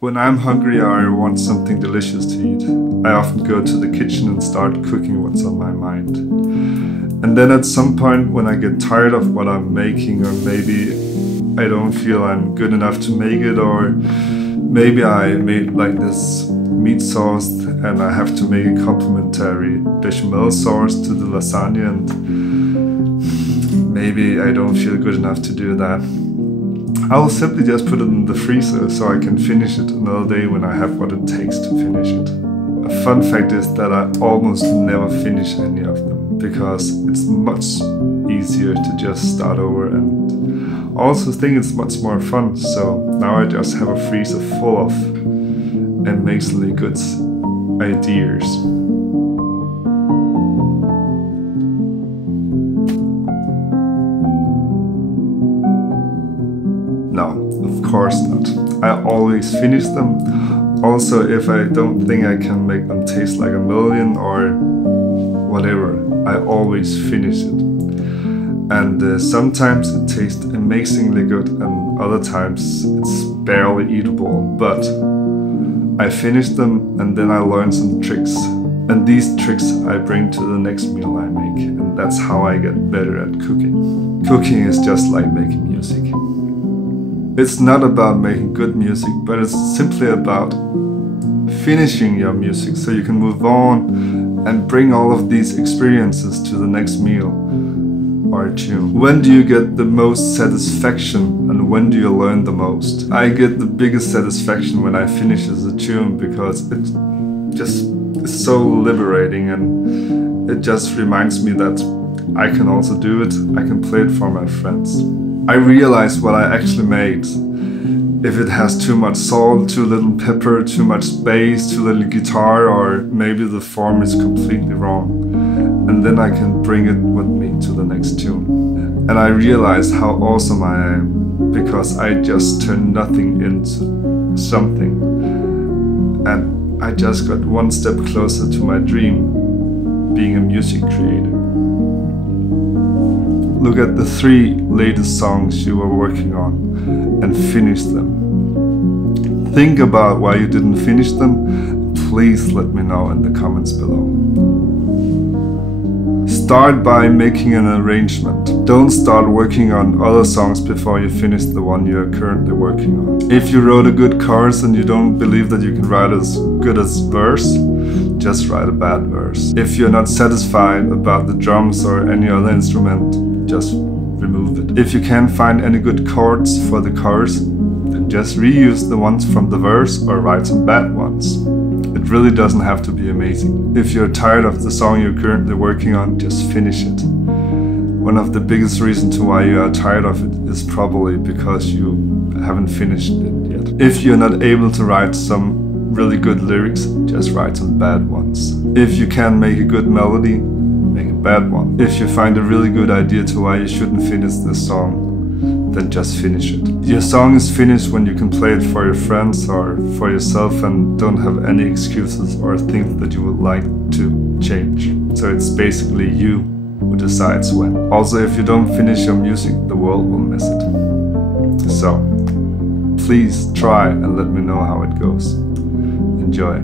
When I'm hungry or I want something delicious to eat, I often go to the kitchen and start cooking what's on my mind. And then at some point when I get tired of what I'm making, or maybe I don't feel I'm good enough to make it, or maybe I made like this meat sauce and I have to make a complimentary bechamel sauce to the lasagna, and maybe I don't feel good enough to do that. I will simply just put it in the freezer so I can finish it another day when I have what it takes to finish it. A fun fact is that I almost never finish any of them, because it's much easier to just start over, and I also think it's much more fun. So now I just have a freezer full of amazingly good ideas. No, of course not. I always finish them. Also, if I don't think I can make them taste like a million or whatever, I always finish it. And sometimes it tastes amazingly good, and other times it's barely eatable. But I finish them and then I learn some tricks. And these tricks I bring to the next meal I make. And that's how I get better at cooking. Cooking is just like making music. It's not about making good music, but it's simply about finishing your music so you can move on and bring all of these experiences to the next meal or tune. When do you get the most satisfaction, and when do you learn the most? I get the biggest satisfaction when I finish a tune, because it just is so liberating, and it just reminds me that I can also do it. I can play it for my friends. I realize what I actually made. If it has too much salt, too little pepper, too much bass, too little guitar, or maybe the form is completely wrong. And then I can bring it with me to the next tune. And I realize how awesome I am, because I just turned nothing into something. And I just got one step closer to my dream, being a music creator. Look at the 3 latest songs you were working on and finish them. Think about why you didn't finish them. Please let me know in the comments below. Start by making an arrangement. Don't start working on other songs before you finish the one you are currently working on. If you wrote a good chorus and you don't believe that you can write as good as verse, just write a bad verse. If you're not satisfied about the drums or any other instrument, just remove it. If you can't find any good chords for the chorus, then just reuse the ones from the verse or write some bad ones. It really doesn't have to be amazing. If you're tired of the song you're currently working on, just finish it. One of the biggest reasons why you are tired of it is probably because you haven't finished it yet. If you're not able to write some really good lyrics, just write some bad ones. If you can't make a good melody, make a bad one. If you find a really good idea to why you shouldn't finish this song, then just finish it. Your song is finished when you can play it for your friends or for yourself and don't have any excuses or things that you would like to change. So it's basically you who decides when. Also, if you don't finish your music, the world will miss it. So please try and let me know how it goes. Enjoy.